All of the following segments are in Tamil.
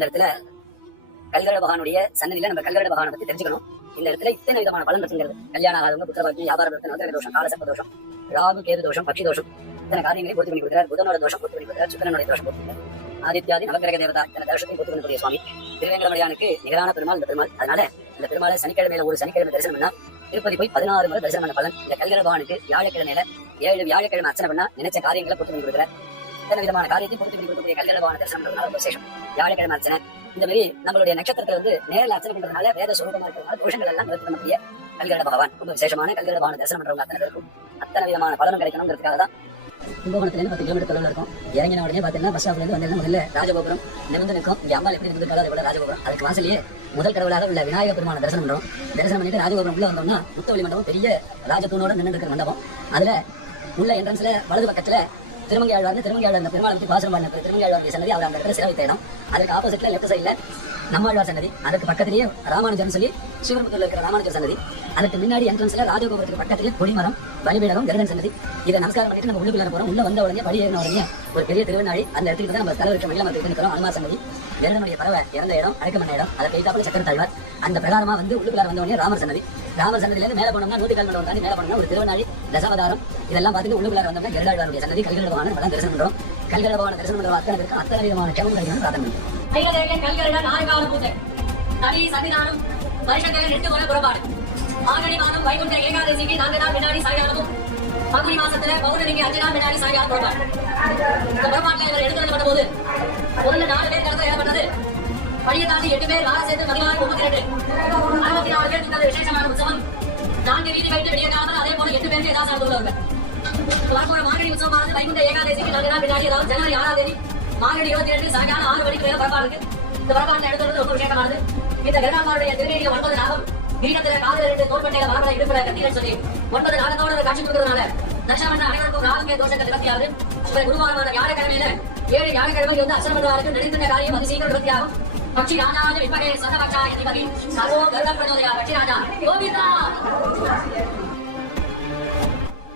இந்த இடத்துல கல்கட பகவானுடைய சன்னதியில நம்ம கல்கட பகவானை பத்தி தெரிஞ்சுக்கணும். இந்த இடத்துல இத்தனை விதமான பலன் இருக்குங்கிறது. கல்யாணம் ஆகாதவங்க புத்திரபாக்கி வியாபார பிரச்சனை தோஷம் காலசர்ப்ப தோஷம் ராகு கேது தோஷம் பட்சி தோஷம் இத்தனை காரியங்களை பூர்த்தி பண்ணி கொடுக்கிறார். புதனோட தோஷம் பூர்த்தி பண்ணி கொடுக்கிறார் சுக்கரனுடைய தோஷம் பூர்த்தி பண்ணி கொடுக்கிறார். ஆதித்யாதி நவகிரக தேவதா இத்தனை தோஷத்தையும் பூர்த்தி பண்ணக்கூடிய சுவாமி. திருவேங்கடமலையானுக்கு நிகரான பெருமாள் இந்த பெருமாள். அதனால இந்த பெருமாளை சனிக்கிழமையில ஒரு சனிக்கிழமை தரிசனம் பண்ணா திருப்பதி போய் பதினாறு முறை தரிசனம் பண்ண பலன். இந்த கல்கட பகவானுக்கு வியாழக்கிழமையில ஏழு வியாழக்கிழமை அர்ச்சனை பண்ணா நினைச்ச காரியங்களை பூர்த்தி பண்ணி கொடுக்கிறார். இத்தனை விதமான காரியத்தையும் கொடுத்து பண்ணி கொடுக்கக்கூடிய கல்கட தரிசனம் பண்றதுனால ரொம்ப விசேஷம். வியாழக்கிழமை அர்ச்சனை. இந்த மாதிரி நம்மளுடைய நட்சத்திரத்தை வந்து நேரில் அர்ச்சனை பண்றதுனால வேத சுரூபமா இருக்கிறதுனால தோஷங்கள் எல்லாம் நிறுத்தி பண்ணக்கூடிய கல்கட பகவான் ரொம்ப விசேஷமான கல்கட பகவான தரிசனம் பண்றவங்க அத்தனை இருக்கும் அத்தனை விதமான பலனும் கிடைக்கணுங்கிறதுக்காக தான் கும்பகோணத்துல இருந்து பத்து கிலோமீட்டர் தொலைவில் இருக்கும். இறங்கின உடனே பாத்தீங்கன்னா பஸ் ஸ்டாப்ல இருந்து வந்தா முதல்ல ராஜகோபுரம் நிமிந்து நிற்கும். இங்க அம்மாள் எப்படி இருந்திருக்காளோ அதே போல ராஜகோபுரம். அதுக்கு வாசலையே முதல் கடவுளாக உள்ள விநாயகர் பெருமான தரிசனம் பண்றோம். தரிசனம் பண்ணிட்டு ராஜகோபுரம் உள்ள வந்தோம்னா முத்தவழி மண்டபம் பெரிய ராஜதூணோட நின்று இருக்கிற மண்டபம். அதுல உள்ள என்ட்ரன்ஸ்ல வலது பக்கத்துல திருமங்கையாழ்வார்னு ஆழ்வார் திருமங்கை அந்த பெருமாள் பத்தி பாசனம் பண்ண திருமங்கை சன்னதி அவர் அந்த இடத்துல சிறவித்த இடம். அதுக்கு ஆப்போசிட்ல லெஃப்ட் சைடுல நம்மாழ்வார் சன்னதி. அதுக்கு பக்கத்திலேயே ராமானுஜன் சொல்லி சிவபுரத்துல இருக்கிற ராமானுஜர் சன்னதி. அதுக்கு முன்னாடி என்ட்ரன்ஸ்ல ராஜகோபுரத்துக்கு பக்கத்திலே கொடிமரம் பலிபீடகம் கருடன் சன்னதி. இதை நமஸ்காரம் பண்ணிட்டு நம்ம உள்ளுக்குள்ள போறோம். உள்ள வந்த உடனே படி ஏறின உடனே ஒரு பெரிய திருவண்ணாடி அந்த இடத்துக்கு தான் நம்ம தலைவருக்கு மயிலம் வந்து நிற்கிறோம் அனுமா சன்னதி. கருடனுடைய பறவை இறந்த இடம் அழைக்க பண்ண இடம். அதை கைத்தாப்புல சக்கர தாழ்வார் அந்த பிரகாரமா வந்து உள்ளுக்குள்ள வந்த உடனே ராமர் சன்னதி. ராமர் சன்னதியில இருந்து மேல போனோம்னா நூத்தி கால் மண்டபம் தாண்டி மேல போனோம்னா ஒரு திருவண்ணாடி தசாவதாரம் இதெல்லாம் பார்த்துட்டு உள்ளுக்குள்ள வந்தோம்னா கருடாழ்வாருடைய சன்னதி கல்கட பகவான எல்லாம் தரிசனம் பண்றோம். கல்கட பகவான தரிசனம் பண்ற அத்தனை பேருக்கு அத்தனை விதமான க்ஷமம் கிடைக்கணும் பிரார்த்தனை பண்ணுறோம் ஐகதேக கல்கருட பூஜை. தனி சன்னிதானம் வருஷத்துல ரெண்டு முறை புறப்பாடு. ஆகடி மாதம் வைகுண்ட ஏகாதசிக்கு நான்கு நாள் முன்னாடி சாயங்காலமும் பங்குனி மாசத்துல பௌர்ணமிக்கு அஞ்சு நாள் முன்னாடி சாயங்காலம் புறப்பாடு. இந்த புறப்பாட்டுல இவர் எடுத்து வந்து பண்ணும்போது முதல்ல நாலு பேர் கலந்து ஏற்பட்டது பண்ணது தாண்டி எட்டு பேர் நாலு சேர்த்து பதினாறு முப்பத்தி ரெண்டு அறுபத்தி நாலு பேர் இந்த விசேஷமான உற்சவம். நான்கு வீதி வைத்து வெளியே காலத்தில் அதே போல எட்டு பேருக்கு ஏதாவது நடந்து வரப்போற மார்கழி உற்சவமானது வைகுண்ட ஏகாதசிக்கு நான்கு நாள் முன்னாடி அதாவது ஜனவரி ஆறாம் தேதி மார்கழி இருபத்தி ரெண்டு சாயங்காலம் ஆறு மணிக்கு மேல பரப்பா இருக்கு இந்த பரப்பாட்டில் எடுத்துள்ளது ரொம்ப விசேஷமானது. இந்த கருணாமாருடைய திருவேணியில ஒன்பது நாகம் கிரீடத்துல காதல் ரெண்டு தோல்பட்டையில மரமலை இடுப்புல கத்திகள் சொல்லி ஒன்பது நாகத்தோட ஒரு காட்சி கொடுக்கறதுனால தர்ஷனம் அனைவருக்கும் ராகமே தோஷங்கள் நிவர்த்தியாகுது உங்களை குருவாரமான வியாழக்கிழமையில ஏழு வியாழக்கிழமை வந்து அச்சனம் பண்ணுவாருக்கு நடித்துள்ள காரியம் அது சீக்கிரம் நிவர்த்தியாகும். பட்சி வித்மகே சர்வோ பிரச்சோதயா கோவிந்தா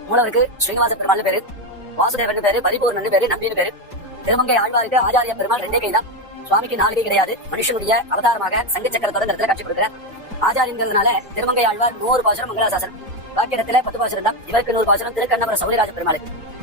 மூலவருக்கு ஸ்ரீனிவாச பெருமாள் பேரு வாசுதேவன் பேரு பரிபூர்ணன் பேரு நம்பின்னு பேரு. திருமங்கை ஆழ்வாருக்கு ஆச்சாரிய பெருமாள் ரெண்டே கை தான். சுவாமிக்கு நாலு கை கிடையாது. மனுஷனுடைய அவதாரமாக சங்க சக்கரத்தோட இந்த இடத்துல காட்சி கொடுக்குறேன் ஆச்சாரியங்கிறதுனால திருமங்கை ஆழ்வார் நூறு பாசுரம் மங்களாசாசனம். பாக்கி இடத்துல பத்து பாசுரம் தான். இவருக்கு நூறு பாசுரம் திருக்கண்ணபுர சௌரிராஜ பெருமாள்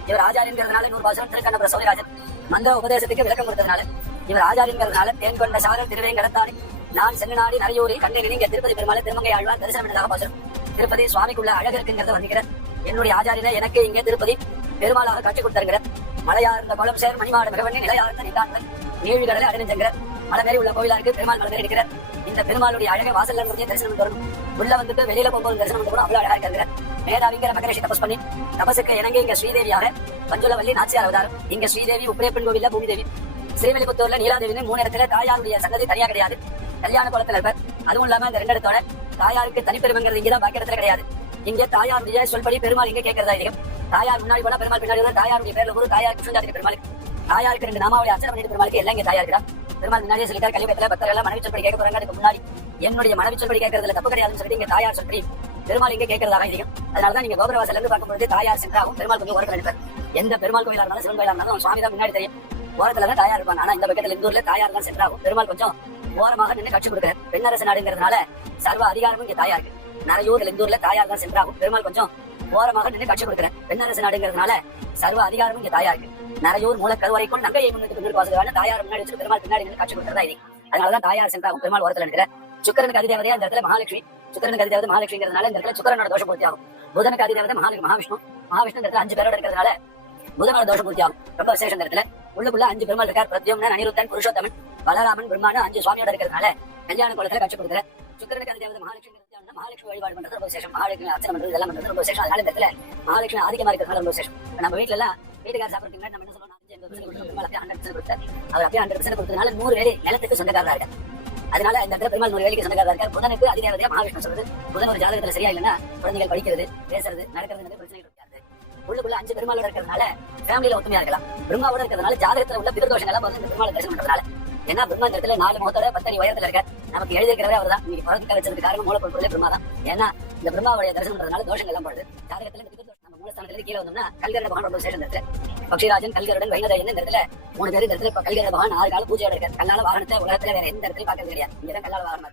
இவர் ஆச்சாரியங்கிறதுனால நூறு பாசுரம் திருக்கண்ணபுர சௌரிராஜன். மந்திர உபதேசத்துக்கு விளக்கம் கொடுத்ததுனால. இவர் ஆச்சாரியங்கிறதுனால தேன் கொண்ட சாரல் திருவேங்கடத்தாடி நான் சென்னநாடி நரையூரில் கண்டை நீங்க திருப்பதி பெருமாள் திருமங்கை ஆழ்வார் தரிசனம் என்றதாக பாசுரம். திருப்பதி சுவாமிக்குள்ள அழகு இருக்குங்கிறத வர்ணிக்கிறார். என்னுடைய ஆச்சாரியனை எனக்கு இங்கே திருப்பதி பெருமாளாக காட்சி கொடுத்தாருங்கிறார். மலையார்ந்த குளம் சேர் மணிமாட மிகவண்ணி நிலையார்ந்த நிதானங்கள் நீழ் கடலை அடைஞ்சங்கிறார் மலை உள்ள கோயிலா இருக்கு பெருமாள் மலை இருக்கிறார். இந்த பெருமாளுடைய அழகை வாசல்ல இருந்து தரிசனம் வரணும் உள்ள வந்துட்டு வெளியில போகும்போது தரிசனம் கூட அவ்வளவு அழகா இருக்கிறார் மேதாவிங்கிற மகரிஷி தபஸ் பண்ணி தபசுக்கு இணங்க இங்க ஸ்ரீதேவியாக பஞ்சுலவல்லி நாச்சியார் அவதாரம். இங்க ஸ்ரீதேவி உப்பிரேப்பன் கோவில்ல பூமிதேவி. ஸ்ரீவில்லிபுத்தூர்ல நீலாதேவின்னு மூணு இடத்துல தாயாருடைய சங்கதி தனியா கிடையாது. கல்யாண குளத்துல இருப்பார் அதுவும் இல்லாம இந்த ரெண்டு இடத்தோட தாயாருக்கு தனிப்பெருமைங்கிறது இங்கதான் பாக்கி இடத்துல கிடையாது. இங்க தாயாருடைய சொல்படி பெருமாள் இங்க கேட்கறதா அதிகம் தாயார் முன்னாடி போனா பெருமாள் பின்னாடி வந்தா தாயாருடைய பேர்ல ஒரு தாயார் கிருஷ்ணஜாதி பெருமாள் தாயாருக்கு ரெண்டு நாமாவளி அர்ச்சனை பண்ணிட்டு பெருமாளுக்கு எல்லாம் இங்க தாயார் பெருமாள் முன்னாடியே சொல்லிட்டார் கல்வி பக்தர் எல்லாம் மனைவி சொல்படி கேட்க போறாங்க. அதுக்கு முன்னாடி என்னுடைய மனைவி சொல்படி கேட்கறதுல தப்பு கிடையாதுன்னு சொல்லிட்டு இங்க தாயார் சொல்படி பெருமாள் இங்க கேட்கறதாக அதிகம் அதனாலதான் நீங்க கோபுரவாசல இருந்து பார்க்கும்போது தாயார் சென்றாகவும் பெருமாள் கொஞ்சம் ஓரத்தில் எந்த பெருமாள் கோயிலா இருந்தாலும் சிவன் கோயிலா இருந்தாலும் சுவாமி தான் முன்னாடி தெரியும். ஓரத்துல தான் தாயார் இருப்பாங்க. ஆனா இந்த பக்கத்துல இந்தூர்ல தாயார் தான் சென்றாகும் பெருமாள் கொஞ்சம் ஓரமாக நின்று கட்சி கொடுக்கிறார். பெண்ணரசு நாடுங்கிறதுனால சர்வ அதிகாரமும் இங்க தாயாருக்கு நரையூர் இந்தூர்ல தாயார் தான் சென்றாகும் பெருமாள் கொஞ்சம் ஓரமாக நின்று கட்சி கொடுக்கிறேன் பெண்ணரசு நாடுங்கிறதுனால சர்வ அதிகாரமும் இங்க தாயாருக்கு நரையூர் மூல கருவறைக்குள் நங்கையை முன்னிட்டு முன்னிட்டு வாசுதேவான தாயார் முன்னாடி வச்சு பெருமாள் பின்னாடி நின்று கட்சி கொடுக்கிறதா இது. அதனாலதான் தாயார் சென்றாகும் பெருமாள் ஓரத்துல நிற்கிற சுக்கரனுக்கு அதிதேவதையா இந்த இடத்துல மகாலட்சுமி. சுக்கரனுக்கு அதிதேவதை மகாலட்சுமிங்கிறதுனால இந்த இடத்துல சுக்கரனோட தோஷம் பூர்த்தி ஆகும். புதனுக்கு அதிதேவதை மகாலட்சுமி மகாவிஷ்ணு. மகாவிஷ்ணு இந்த இடத்துல அஞ்சு பேரோட இருக்கிறதுனால புதனோட தோஷம் பூர்த்தி ஆகும். ரொம்ப விசேஷம் இந்த இடத்துல. உள்ளுக்குள்ள அஞ்சு பெருமாள் இருக்கார். பிரத்யும்னன் அனிருத்தன் புருஷோத்தமன் பலராமன் பிரம்மானு அஞ்சு சுவாமியோட இருக்கிறதுனால கல்யாண குளத்துல காட்சி கொடுக்குற சுக்கரனுக்கு அதிதேவதை மகாலட்சுமி மகாலட்சுமி வழிபாடு பண்றது ரொம்ப விசேஷம். மகாலட்சுமி அர்ச்சனை பண்றது இதெல்லாம் பண்றது ரொம்ப விசேஷம். அதனால இந்த இடத்துல மகாலட்சுமி அதிகமா இருக்கிறதுனால ரொம்ப விசேஷம். நம்ம வீட்டுல எல்லாம் வீட்டுக்கார சாப்பிடுறதுக்கு முன்னாடி நம்ம என்ன சொல்லணும் அவர் அப்படியே ஹண்ட்ரட் பர்சன்ட் கொடுத்ததுனால நூறு வேலை நிலத்துக்கு சொந்தக்காரா இருக்கார். அதனால இந்த இடத்துல பெருமாள் நூறு வேலைக்கு சொந்தக்காரா இருக்கார். புதனுக்கு அதிகாரத்தையா மகாவிஷ்ணு சொல்றது. புதன் ஒரு ஜாதகத்துல சரியா இல்லைன்னா குழந்தைகள் படிக்கிறது பேசுறது நடக்கிறது பிரச்சனை உள்ளுக்குள்ள அஞ்சு பெருமாளோட இருக்கிறதுனால ஃபேமிலியில ஒத்துமையா இருக்கலாம். பிரம்மாவோட இருக்கிறதுனால ஜாதகத்துல உள்ள பிதர்தோஷங்கள் எல்லாம் வந்து இந்த பெருமாளை தரிசனம் பண்றதுனால. ஏன்னா பிரம்மா இந்த இடத்துல நாலு முகத்தோட பத்தடி உயரத்துல இருக்க நமக்கு எழுதிருக்கிறவரே அவர் தான் நீங்க பிறக்க வச்சதுக்கு காரணம் மூலப்பொருள் பிரம்மா தான். ஏன்னா இந்த பிரம்மாவுடைய தரிசனம் பண்றதுனால தோஷங்கள் எல்லாம் போடுது. ஜாதகத்துல இந்த நம்ம மூலஸ்தானத்துல கீழே வந்தோம்னா கல்கரட பகவான் ரொம்ப விசேஷம் இருக்கு பக்ஷிராஜன் கல்கருடன் வைகதையன் இந்த இடத்துல மூணு பேர் இந்த இடத்துல கல்கரட பகவான் ஆறு கால பூஜையோட இருக்காரு. கல்லால வாகனத்தை உலகத்துல வேற எந்த இடத்துலயும் பார்க்கறது கிடையாது. இங்கதான் கல்லால வாகனம்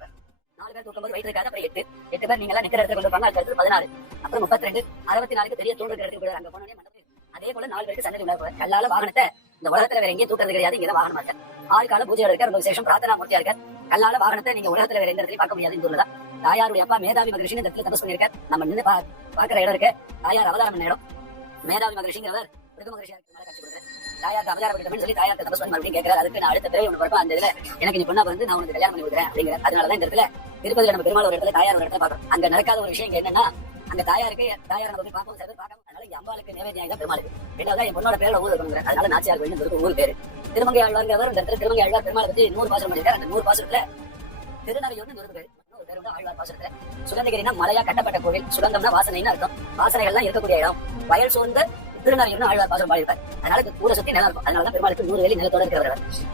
நாலு பேர் வயிற்று இருக்காது அப்புறம் எட்டு எட்டு பேர் நீங்க நிக்கிற இடத்துல கொண்டு போங்க பதினாறு. அப்புறம் முப்பத்தி ரெண்டு அறுபத்தி நாலுக்கு பெரிய தூண்டு இருக்கிற இடத்துக்கு அங்க போனோடனே அதே போல நாலு பேருக்கு சன்னதி கல்லால வாகனத்தை இந்த உலகத்துல வேற எங்கேயும் தூக்கிறது கிடையாது இங்கதான் வாகனம் இருக்காரு கால பூஜையோட இருக்க ரொம்ப விசேஷம். பிரார்த்தனா மூர்த்தியா இருக்க. கல்லால வாகனத்தை நீங்க உலகத்துல வேற எந்த இடத்துலயும் பார்க்க முடியாது இந்த தாயாருடைய அப்பா மேதாவி மகரிஷி இந்த இடத்துல தபஸ் பண்ணியிருக்கார். நம்ம நின்று பா- பாக்குற இடம் இருக்கு. தாயார் அவதாரம் இடம். மேதாவி மகரிஷிங்கிறவர் மிருக மகரிஷியா இருக்கிறனால காட்சி தாயாருக்கு சொல்லி தாயார் தபஸ் பண்ணி மறுபடியும் கேட்கிறார். அதுக்கு நான் அடுத்த பிறகு அந்த இதுல எனக்கு நீ பொண்ணா வந்து நான் உனக்கு கல்யாணம் பண்ணி கொடுக்குறேன் அப்படிங்கிற அதனாலதான் இந்த இடத்துல திருப்பதியில நம்ம பெருமாள் ஒரு இடத்துல தாயார் ஒரு இடத்துல பாக்குறோம் அங்க நடக்காத ஒரு விஷயம் என்னன்னா அங்க தாயாருக்கு தாயார் நம்ம போய் அதனால இங்க அம்பாளுக்கு தான் பெருமாளுக்கு. ரெண்டாவது என் பொண்ணோட ஊர் அதனால நாச்சியார் கோயில் இருக்கு ஊர் பேரு. திருமங்கை ஆழ்வார்ங்கிறவர் இந்த இடத்துல திருமங்கை ஆழ்வார் பெருமாளை பத்தி நூறு பாசனம் பண்ணிருக்காரு. அந்த நூறு பாசனத்துல நூறு பேர் சுகந்தகிரினா மலையா கட்டப்பட்ட கோவில். சுகந்தம்னா வாசனைன்னு அர்த்தம். வாசனைகள்லாம் இருக்கக்கூடிய இடம். வயல் சூழ்ந்த திருநறையூர்னு ஆழ்வார் பாசுரம் பாடியிருப்பார். அதனால இது ஊரை சுத்தி நிலம் இருக்கும். அதனால தான் பெருமாளுக்கு நூறு வேலி நிலத்தோட இருக்கிறவர்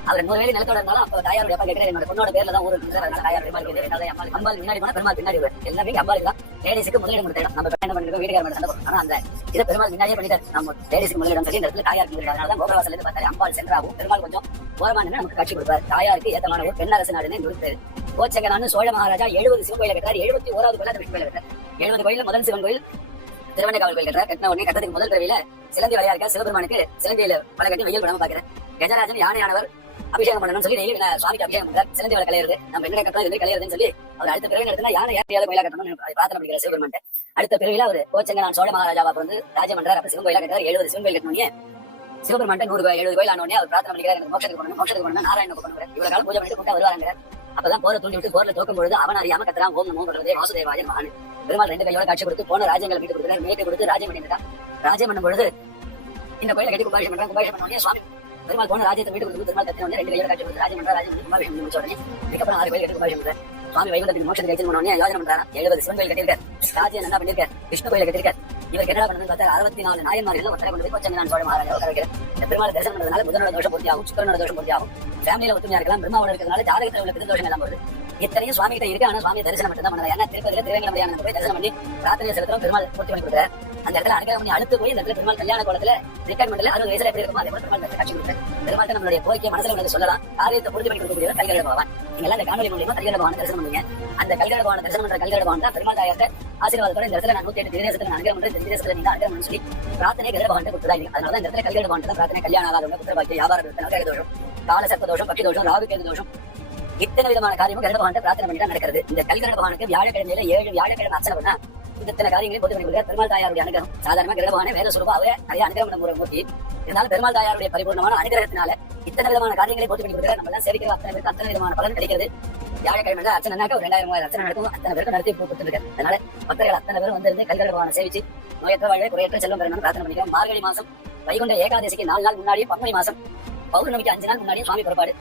அவர். நூறு வேலி நிலத்தோட இருந்தாலும் அப்ப தாயாருடைய அப்பா கேட்கிற என்னோட பொண்ணோட பேர்ல தான் ஊர் இருக்குது அதனால தாயார் பெருமாள் கேட்கிற அம்பாள் அம்பாள் முன்னாடி போனா பெருமாள் பின்னாடி வருவார். எல்லாமே அம்பாளுக்கு தான். லேடிஸுக்கு முதலிடம் கொடுத்த இடம் நம்ம என்ன பண்ணிருக்கோம் வீட்டுக்கார சண்டை ஆனா அந்த இதை பெருமாள் முன்னாடியே பண்ணிட்டார். நம்ம லேடிஸுக்கு முதலிடம் சொல்லி இந்த இடத்துல தாயார் முதலிடம் அதனால தான் கோபுரவாசல் இருந்து பார்த்தாரு. அம்பாள் சென்றாகும் பெருமாள் கொஞ்சம் ஓரமான நின்று நமக்கு காட்சி கொடுப்பார். தாயாருக்கு ஏத்தமான ஒரு பெண்ணரசு நாடுன்னு கொடுத்தாரு. கோச்சகனான சோழ மகாராஜா எழுபது சிவன் கோயில கட்டார் எழுபத்தி ஓராவது கோயில அந்த கோயில கட்டார் எழுபது கோயில முதல் சிவன் கோயில் திருவண்ண காவல் கோயில் கட்டுற கட்டின உடனே கட்டத்துக்கு முதல் பிறவியில சிலந்தி வளையா இருக்க சிவபெருமானுக்கு சிலந்தியில பல கட்டி வெயில் படாம பாக்குறேன். கஜராஜன் யானையானவர் அபிஷேகம் பண்ணணும்னு சொல்லி டெய்லி சுவாமிக்கு அபிஷேகம் பண்றார். சிலந்தி வளை கலையிறது நம்ம என்ன கட்டணும் இதுல கலையிறதுன்னு சொல்லி அவர் அடுத்த பிறவி நடத்தினா யானை யாரையாவது கோயிலா கட்டணும் பிரார்த்தனை பண்ணிக்கிற சிவபெருமான் அடுத்த பிறவில அவர் கோச்சங்க நான் சோழ மகாராஜாவா வந்து ராஜ்யம் பண்றாரு. அப்ப சிவன் கோயிலா கட்டார் எழுபது சிவன் கோயில் கட்டணும் சிவபெருமான் நூறு எழுபது கோயில் ஆனோடனே அவர் பிரார்த்தனை பண்ணிக்கிறார். எனக்கு மோட்சத்துக்கு பண்ணணும் மோட்சத்துக்கு பண்ணணும் நாராயணனுக்கு பண்ணுவார் இவ்வளவு காலம் பூஜை பண்ணிட்டு கூட்டா வருவாங்க அப்பதான் போரை தூண்டி விட்டு போர்ல தோக்கும் பொழுது அவன் அறியாம கத்துறான் ஓம் நமோ பகவதே வாசுதேவாய மகான். பெருமாள் ரெண்டு கையோட காட்சி கொடுத்து போன ராஜ்யங்கள் மீட்டு கொடுக்குறாரு மீட்டு கொடுத்து ராஜ்யம் பண்ணிருக்கான் ராஜ்யம் பண்ணும் பொழுது இந்த கோயில கட்டி கும்பாபிஷம் பண்றான் கும்பாபிஷம் பண்ண உடனே சுவாமி பெருமாள் போன ராஜ்யத்தை வீட்டு கொடுத்து பெருமாள் கத்தின உடனே ரெண்டு கையோட காட்சி கொடுத்து ராஜ்யம் பண்றா ராஜ்யம் கும்பாபிஷம் முடிச்ச உடனே இதுக்கப்புறம் ஆறு கோயில் கட்டி கும்பாபிஷம் பண்றாரு. சுவாமி வைகுண்டத்துக்கு மோட்சத்தை கைச்சல் பண்ண உடனே யோஜனை பண்றாரு எழுபது சிவன் கோயில் கட்டியிருக்கார். ராஜ்யம் என்ன பண்ணிருக்கார் விஷ்ணு கோயில கட்டியிருக்கார். இவர் என்ன பண்ணணும்னு பார்த்தா அறுபத்தி நாலு நாயன்மார்கள் ஒற்றை கொண்டு போய் கொச்சங்க நான் சோழ மகாராஜா உட்கார வைக்கிறேன் இந்த பெருமாள் தரிசனம் பண்ணதுனால புதனோட தோஷம் பூர்த்தியாகும் சுக்கரனோட தோஷம் பூர்த்தியாகும் ஃபேமிலியில ஒத்துமையா இருக்கலாம் பிரம்மாவோட இருக்கிறதுனால ஜாதகத்தில் உள்ள பிரிந்த தோஷம் எல்லாம் வருது. இத்தனையும் சுவாமி கிட்ட இருக்கு ஆனா சுவாமி தரிசனம் மட்டும் தான் பண்ணல. ஏன்னா திருப்பதியில திருவேங்கடமுடியான போய் தரிசனம் பண்ணி பிரார்த்தனை செலுத்துறோம் பெருமாள் பூர்த்தி பண்ணி கொடுத்தாரு அந்த இடத்துல அனுகிரகம் பண்ணி அடுத்து போய் இந்த இடத்துல பெருமாள் கல்யாண கோலத்துல ரிட்டைர்மெண்ட்ல அறுபது வயசுல எப்படி இருக்குமோ அதே போல பெருமாள் காட்சி கொடுத்தாரு பெருமாள் நம்மளுடைய கோரிக்கை மனசுல உங்களுக்கு சொல்லலாம். காரியத்தை புரிஞ்சு பண்ணி கொடுக்கக்கூடிய கல்கட பகவான். நீங்க எல்லாம் இந்த காணொலி மூலியமா கல்கட பகவான் தரிசனம் பண்ணுவீங்க. அந்த கல்கட பகவான் தரிசனம் பண்ற கல்கட பகவான் தான் பெருமாள் தாயத்தை ஆசீர்வாதத்தோட இந்த இடத்துல நான் நூத்தி எட்டு திரேசத்துல அனுகிரகம் பண்றேன். இந்த நீங்க அனுகிரகம் சொல்லி பிரார்த்தனை கல்கட பகவான் கொடுத்ததா இருக்கு அதனால இந்த இடத்துல கல்கட பகவான் தான் பிரார்த்தனை கல்யாணம் ஆகாதவங்க புத்திர பாக்கிய வியாபார விருத்தம் தோஷம் கால சர்ப்ப தோஷம் பக்ஷி தோஷம் ராகு கேது தோஷம். இத்தனை விதமான காரியமும் கருட பகவான் பிரார்த்தனை பண்ணி தான் நடக்கிறது. இந்த கல்கருட பகவானுக்கு வியாழக்கிழமையில ஏழு வியாழக்கிழமை அர்ச்சனை பண்ணா இத்தனை காரியங்களையும் போட்டு பண்ணி பெருமாள் தாயாருடைய அனுகிரகம். சாதாரணமா கிரகமான வேத சுரூபம் அவரே நிறைய அனுகிரகம் நம்ம மூர்த்தி இருந்தாலும் பெருமாள் தாயாருடைய பரிபூர்ணமான அனுகிரகத்தினால இத்தனை விதமான காரியங்களை போட்டு பண்ணி கொடுக்க நம்ம எல்லாம் சேவிக்கிற அத்தனை பேருக்கு அத்தனை விதமான பலன் கிடைக்கிறது. வியாழக்கிழமை அர்ச்சனாக்க ஒரு ரெண்டாயிரம் மூவாயிரம் அர்ச்சனை நடக்கும். அத்தனை பேருக்கு நடத்தி கொடுத்துருக்கு அதனால பக்தர்கள் அத்தனை பேரும் வந்திருந்து கல்கட பகவானை சேவிச்சு நோயற்ற வாழ்க்கை குறையற்ற செல்வம் பெறணும்னு பிரார்த்தனை பண்ணிக்கிறோம். மார்கழி மாசம் வைகுண்ட ஏகாதசிக்கு நாலு நாள் முன்னாடி பங்குனி மாசம் பௌர்ணமிக்கு அஞ்சு நாள் முன்னாடியும் சுவாமி புறப்பாடு.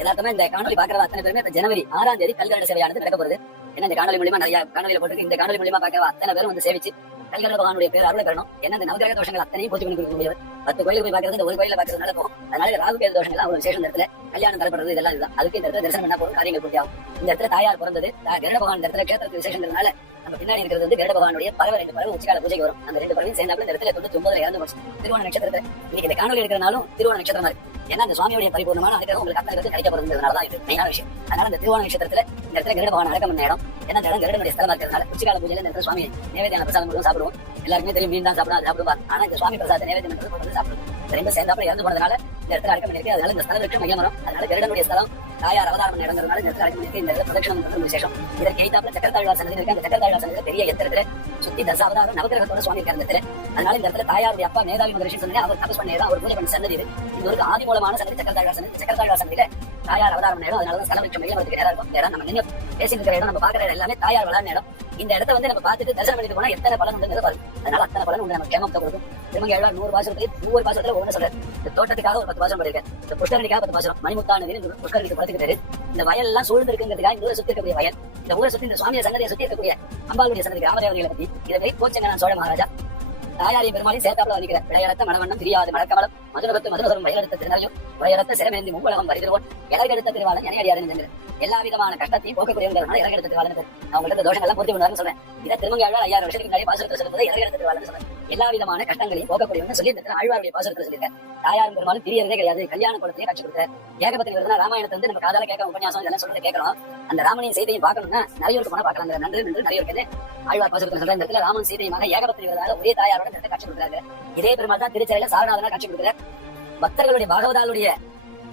எல்லாருமே இந்த காணொலி பாக்குற அத்தனை பேருமே ஜனவரி ஆறாம் தேதி கல்கட சேவையானது நடக்க போகுது ஏன்னா இந்த காணொலி மூலியமா நிறைய காணொலியில போட்டு இந்த காணொலி மூலியமா பார்க்க அத்தனை பேரும் வந்து சேவிச்சு கல்கரட பகவானுடைய பேர் அருளை பெறணும். ஏன்னா இந்த நவகிரக தோஷங்கள் அத்தனையும் பூர்த்தி பண்ணி கொடுக்க முடியாது பத்து கோயிலுக்கு போய் பாக்குறது இந்த ஒரு கோயில பாக்குறது நடக்கும் அதனால ராகு கேது தோஷங்கள் அவ்வளவு விசேஷம் இந்த இடத்துல கல்யாணம் தரப்படுறது இதெல்லாம் இதுதான். அதுக்கு இந்த இடத்துல தரிசனம் பண்ணா போதும் காரியங்கள் பூர்த்தியாகும் இந்த இடத்துல தாயார் பிறந்தது கருட பகவான் இந்த இடத்துல கேத்திரத்துக்கு விசேஷங்கிறதுனால நம்ம பின்னாடி இருக்கிறது வந்து கருட பகவானுடைய பறவை ரெண்டு பறவை உச்சிகால பூஜைக்கு வரும். அந்த ரெண்டு பறவையும் சேர்ந்தாப்புல இந்த இடத்துல தொண்ணூத்தி ஒன்பதுல இறந்து போச்சு திருவோண நட்சத்திரத்தை இன்னைக்கு இந்த காணொலி எடுக்கிறனாலும் திருவோண நட்சத்திரமா இருக்கு. ஏன்னா அந்த சுவாமியுடைய பரிபூர்ணமான அனுகிரகம் உங்களுக்கு அத்தனை பேருக்கு கிடைக்க தான் இது மெயினான விஷயம். அதனால இந்த திருவோண நட்சத்திரத்துல இந்த இடத்துல கருட பகவான் அடக்கம் பண்ண இடம் ஏன்னா இந்த இடம் கருடனுடைய ஸ்தலமா இருக்கிறதுனால உச்சிகால பூஜையில இந்த இடத்துல சுவாமி நேவேதியான பிரசாதம் கொடுத்து சாப்பிடுவோம். எல்லாருக்குமே தெரியும் மீன் தான் சாப்பிடும் அது சாப்பிடுவார் ஆனா இந்த சுவாமி பிரசாத நேவேதியம் பண்றது கொண்டு சாப்பிடும் சேர்ந்தாப்புல இறந்து போனதுனால இந்த இடத்துல அடக்கம் பண்ணிருக்கு அதனால இந்த ஸ்தலம் இருக்கு மையமரம் அதனால பெருடனுடைய ஸ்தலம் தாயார் அவதாரம் நடந்ததுனால இந்த இடத்துல அடக்கம் பண்ணிருக்கு இந்த இடத்துல பிரதட்சணம் பண்றது விசேஷம். இதற்கு எய்தாப்புல சக்கரத்தாழ்வார் சன்னதி இருக்கு. அந்த சக்கரத்தாழ்வார் சன்னதி பெரிய எத்திரத்துல சுத்தி தசாவதாரம் நவகிரகத்தோட சுவாமி இருக்காரு இடத்துல. அதனால இந்த இடத்துல தாயாருடைய அப்பா மேதாவி மகரிஷி சொன்னே அவர் தபஸ் பண்ணி அவர் பூஜை பண்ண சன்னதி இது. ஒரு ஆதி மூலமான சன்னதி சக்கரத்தாழ்வார் சன்னதி. சக்கரத்தாழ்வார் சன்னதியில தாயார் அவதாரம் பண்ண இடம் அதனால தான் ஸ்தலம் வரதுக்கு நேரம் இருக்கும். இந்த இடம் நம்ம நின்று பேசிட்டு இருக்கிற இடம் நம்ம பாக்குற எல்லாமே தாயார் வளர்ந்த இடம் இந்த இடத்த வந்து நம்ம பார்த்துட்டு தரிசனம் பண்ணிட்டு போனா எத்தனை பலன் உண்டு பாருங்க. அதனால அத்தனை பலன் உண்டு நம்ம கேமத்தை கொடுக்கும். திருமங்க ஏழாறு நூறு பாசத்துல ஒவ்வொரு பாசத்துல ஒவ்வொரு சொல்றாரு இந்த தோட்டத்துக்காக ஒரு பத்து பாசம் பண்ணிருக்கேன் இந்த புஷ்கரணிக்காக பத்து பாசம் மணிமுத்தானது புஷ்கரணிக்கு படுத்துக்கிட்டாரு இந்த வயல் எல்லாம் சூழ்ந்து இருக்குங்கிறதுக்காக இந்த ஊரை சுத்தி இருக்கக்கூடிய வயல். இந்த ஊரை சுத்தி இந்த சுவாமியை சன்னதியை சுத்தி இருக்கக்கூடிய அம்பாளுடைய சன்னதி ராமதேவர்களை பத்தி. இதை போய் கோச்சங்க நான் சோழ மகாராஜா தாயாரின் பெருமாளையும் சேர்த்தாப்புல வலிக்கிற விளையாடத்த மனவண்ணம் தெரியாது மடக்கமலம் மதுரபத்து மதுரசரம் வயலெடுத்த திருநறையும் வயலத்த சிறமேந்தி மும்பலகம் வருகிறோன் இலகெடுத்த திருவாளன் இணையடியாருன்னு செஞ்சு எல்லா விதமான கஷ்டத்தையும் போக்கக்கூடியவங்கிறதுனால இலகெடுத்த திருவாளன் பேர் நான் தோஷங்கள்லாம் பூர்த்தி பண்ணுவாருன்னு சொல்றேன். இதை திருமங்கையாளர் ஐயாயிரம் வருஷத்துக்கு முன்னாடி பாசுரத்தை சொல்லும்போது இலகெடுத்த எல்லா விதமான கஷ்டங்களையும் போகக்கூடியவங்க சொல்லி ஆழ்வாருடைய பாசத்துல சொல்லியிருக்காரு. தாயாரும் பெருமாளும் பிரியறதே கிடையாது கல்யாண குளத்தையே காட்சி கொடுத்தார். ஏகபத்தில் இருந்தா ராமாயணத்தை வந்து நம்ம காதால கேட்க உபன்யாசம் இதெல்லாம் சொல்றது கேட்கறோம். அந்த ராமனையும் சீதையும் பார்க்கணும்னா நிறைய போனா பார்க்கலாம். அந்த நன்று நன்று நிறைய இருக்குது ஆழ்வார் பாசத்துல சொல்ற இந்த இடத்துல ராமன் சீதையுமாக ஏகபத்தில் வருவதாக ஒரே தாயாரோட இந்த இடத்துல காட்சி இதே பெருமாள் தான் திருச்சிறையில சாரநாதனா காட்சி கொடுக்குறார். பக்தர்களுடைய பாகவதாளுடைய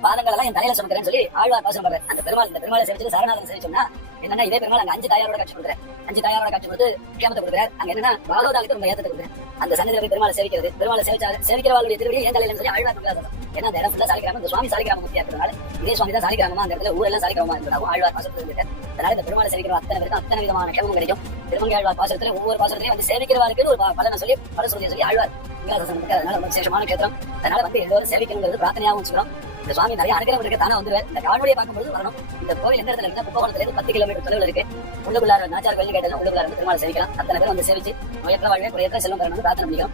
பாதங்கள் எல்லாம் என் தலையில சுமக்கிறேன்னு சொல்லி ஆழ்வார் பாசனம் பண்றாரு அந்த பெருமாள் இந்த பெருமாளை சேவிச்சு சரணாதன் சேவிச்சோம்னா என்னன்னா இதே பெருமாள் அங்க அஞ்சு தாயாரோட காட்சி கொடுக்குறேன் அஞ்சு தாயாரோட காட்சி கொடுத்து கேமத்தை கொடுக்குறாரு. அங்க என்னன்னா பாகவதாளுக்கு ரொம்ப ஏத்தத்தை கொடுக்குறேன் அந்த சன்னதியில போய் பெருமாளை சேவிக்கிறது. பெருமாளை சேவிச்சாரு சேவிக்கிறவாளுடைய திருவடியை ஏன் தலையில சொல்லி ஆழ்வார் மங்களாசனம் ஏன்னா அந்த இடம் ஃபுல்லா சாலிகிராமம் இந்த சுவாமி சாலிகிராம முத்தியா இருக்கிறதுனால இதே சுவாமி தான் சாலிகிராமமா அந்த இடத்துல ஊரெல்லாம் சாலிகிராமமா இருந்ததாகவும் ஆழ்வார் பாசனத்தில் இருந்துட்டு அதனால இந்த பெருமாளை சேவிக்கிற அத்தனை பேருக்கு அத்தனை விதமான க்ஷேமம் கிடைக்கும். திருமங்கை ஆழ்வார் பாசத்துல ஒவ்வொரு பாசத்திலையும் வந்து சேவிக்கிறவாருக்கு ஒரு பலனை சொல்லி பல சொல்லி ஆழ்வார். மங்களாசனம் இருக்கு அதனால ரொம்ப விசேஷமான கேத்திரம் அதனால வந்து எல்லோரும் சேவிக்கணுங்கிறது பிரார்த்தனையாகவும் வச்சுக்கிறோம் இந்த சுவாமி நிறைய அனுகிரகம் இருக்கு தானே வந்துருவேன். இந்த காணொலியை பார்க்கும்போது வரணும். இந்த கோவில் எந்த இடத்துல இருக்குன்னா கும்பகோணத்துல இருந்து பத்து கிலோமீட்டர் தொலைவில் இருக்கு. உள்ளுக்குள்ளார நாச்சார் கோயில் கேட்டதும் உள்ளுக்குள்ளார வந்து திருமாலை சேவிக்கலாம். அத்தனை பேர் வந்து சேவிச்சு நோயற்ற வாழ்வே குறையற்ற செல்வம் பெறணும்னு பிரார்த்தனை பண்ணிக்கிறோம்.